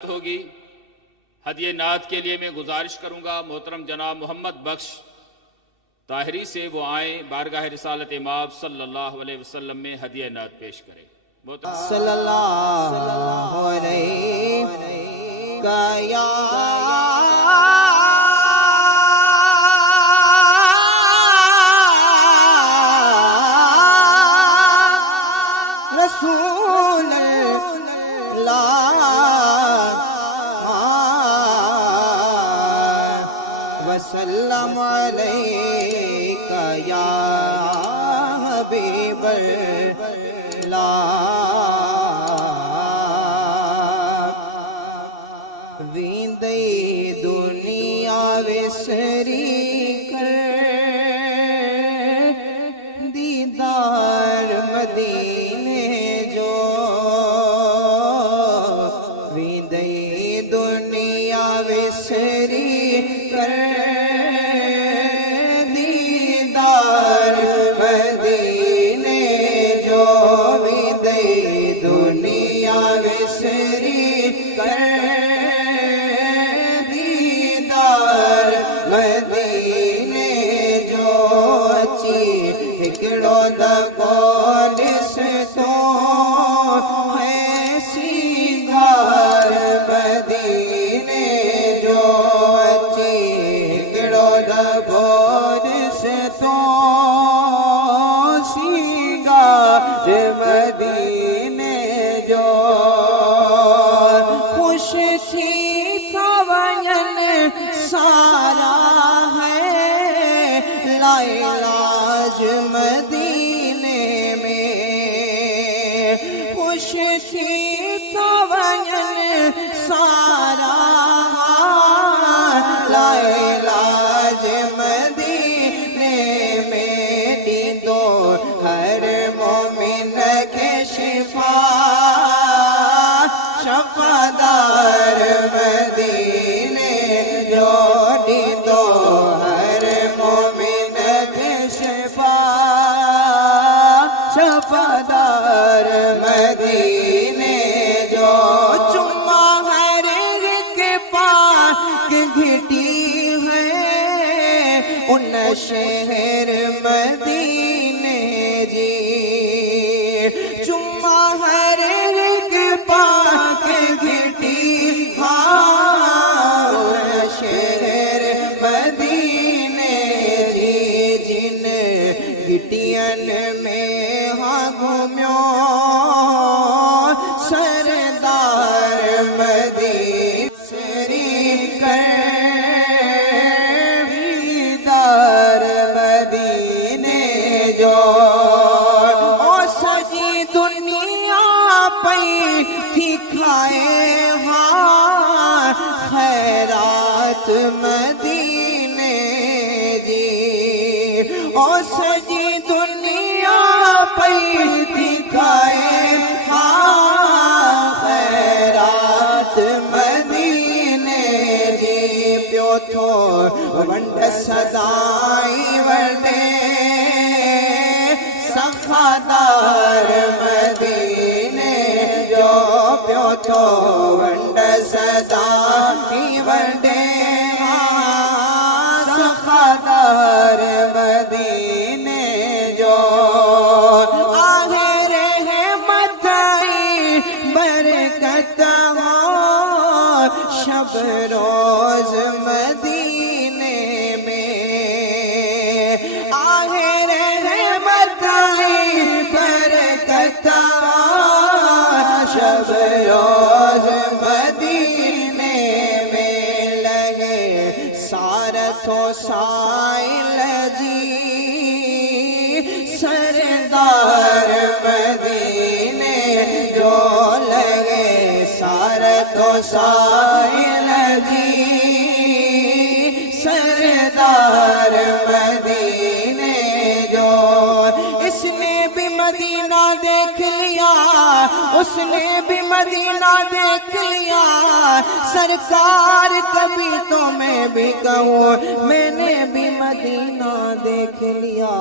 ہوگی ہدیہ نعت کے لیے میں گزارش کروں گا محترم جناب محمد بخش طاہری سے وہ آئیں بارگاہ رسالت امام صلی اللہ علیہ وسلم میں ہدیہ نعت پیش کریں صلی اللہ علیہ یا رسول اللہ وسلم علیک یا حبیب اللہ ویندئی دنیا وسری کر دیدار مدینے جو ویندئی دنیا وسری کر دیدار مدینے جو ویندئی دنیا وسری کر مدینے جو اچھی ہکڑو دا کولس تو ہے سنگار مدینے جو اچھی ہکڑو دا کولس تو سنگار مدینے جو خوش تھی تھا ونجن سارا ہے لاعلاج مدینے میں خوش تھی تو ونجن سارا لاعلاج مدینے میں دی دو ہر مومن کے شفا شفادار مدینے جو دی دو ہر مومن کے شفا شفادار مدینے جو چما ہر ایک پاک گھٹی ہے ان شہر مدینے جی چما ہر ایک پاک گھٹی شہر مدینے جی جن گٹین میں ہاں گھومیو سردار مدینے سری دیدار مدینے جو او سجی دنیا پئی تھی کھائے ہاں خیرات مدینے جی او سجی دنیا پئی تھی کھائے ہاں خیرات مدینے جی پیو تھو ونڈ سدائی ونڈے سخادار مدینے جو پیو تھو ونڈ سدائی ونڈے سخادار مدینے جو آہ رحمت برکت ہو شب روز مدینے میں آہ رحمت برکت ہو شب روز مدینے میں لگے سارتھو سائل جی سردار مدینے جو لگے سارتھو سائل جی سردار مدینے جو اس نے بھی مدینہ دیکھ لیا اس نے بھی مدینہ دیکھ لیا سرکار کبھی تو میں بھی کہوں میں نے بھی مدینہ دیکھ لیا